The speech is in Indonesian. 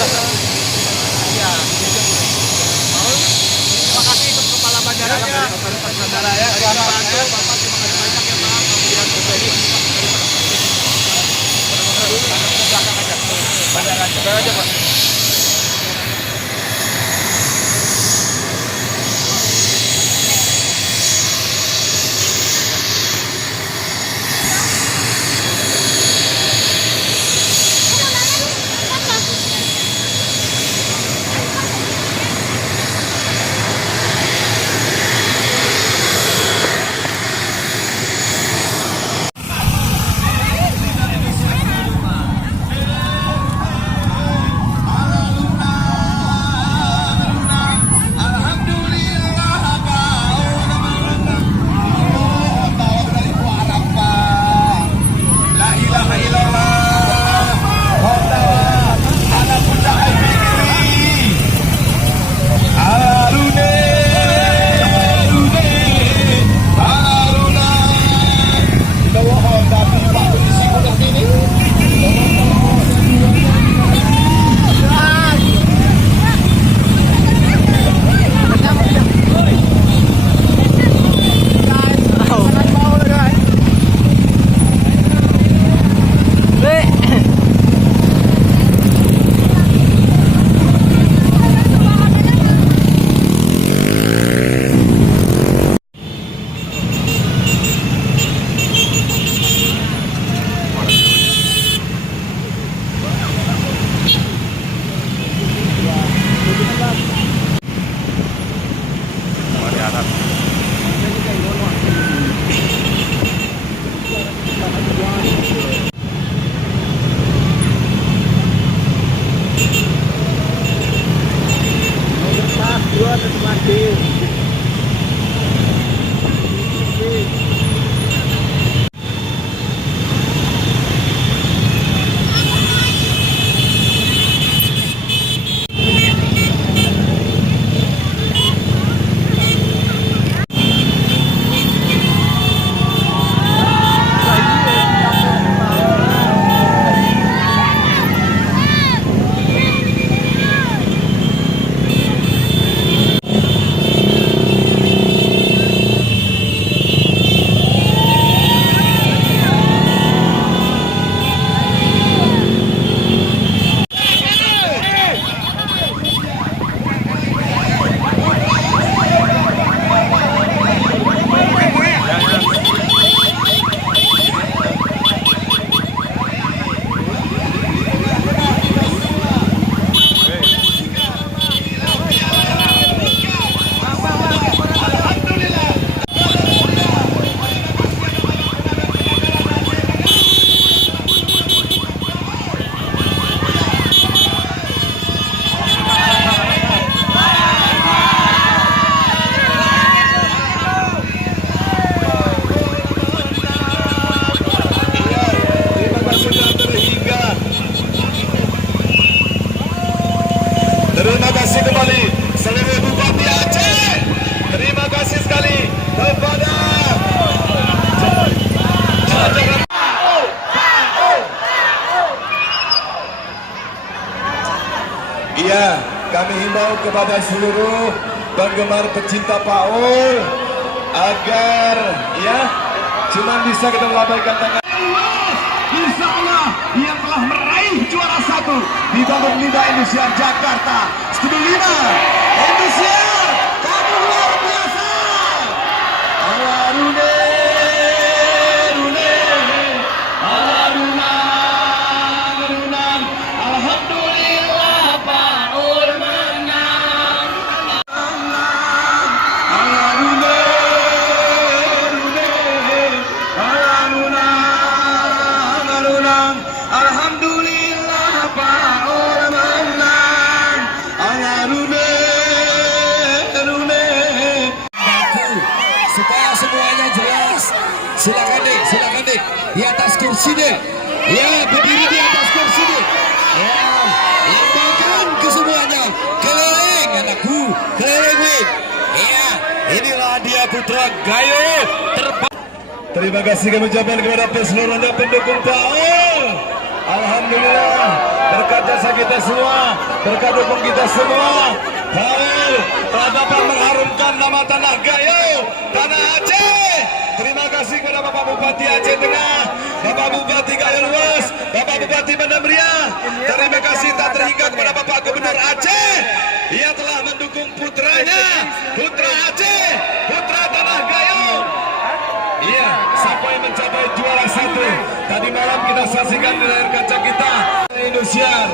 Ya. Terima kasih untuk kepala bandara ya. Bandara ya. Terima kasih Bapak, terima kasih banyak ya Pak. Kemudian ini belakang aja. Bandara aja Pak. Terima kasih kembali seluruh Bupati Aceh. Terima kasih sekali kepada jajaran. Iya, kami himbau kepada seluruh penggemar pecinta Paul agar ya cuma bisa kita melambaikan tangan. Insya Allah yang telah meraih juara 1 di babak Liga Indonesia Jakarta Studio 5 Indonesia, kamu luar biasa. Ala Rune, Rune, ala Runang, Runang, alhamdulillah Paul menang. Ala Rune, Rune, ala Runang, Runang, alhamdulillah Paul menang. Ala Rune, Rune. Supaya semuanya jelas, silakan dek di atas kursi dek, ya berdiri di atas kursi dek, ya lambaikan ke semuanya, keliling anakku, keliling, ya inilah dia putra Gayo terbaik. Terima kasih kami ucapkan kepada seluruhnya pendukung Paul. Alhamdulillah. Alhamdulillah, berkat jasa kita semua, berkat dukung kita semua, Paul telah dapat mengharumkan nama tanah Gayo, tanah Aceh. Terima kasih kepada Bapak Bupati Aceh Tengah, Bapak Bupati Gayo Luas, Bapak Bupati Banda Meriah. Terima kasih tak terhingga kepada Bapak Gubernur Aceh. Ia telah mendukung putranya, putra Aceh, putra tanah Gayo. Iya, sampai mencapai juara 1. Tadi malam kita saksikan di layar kaca kita Indosiar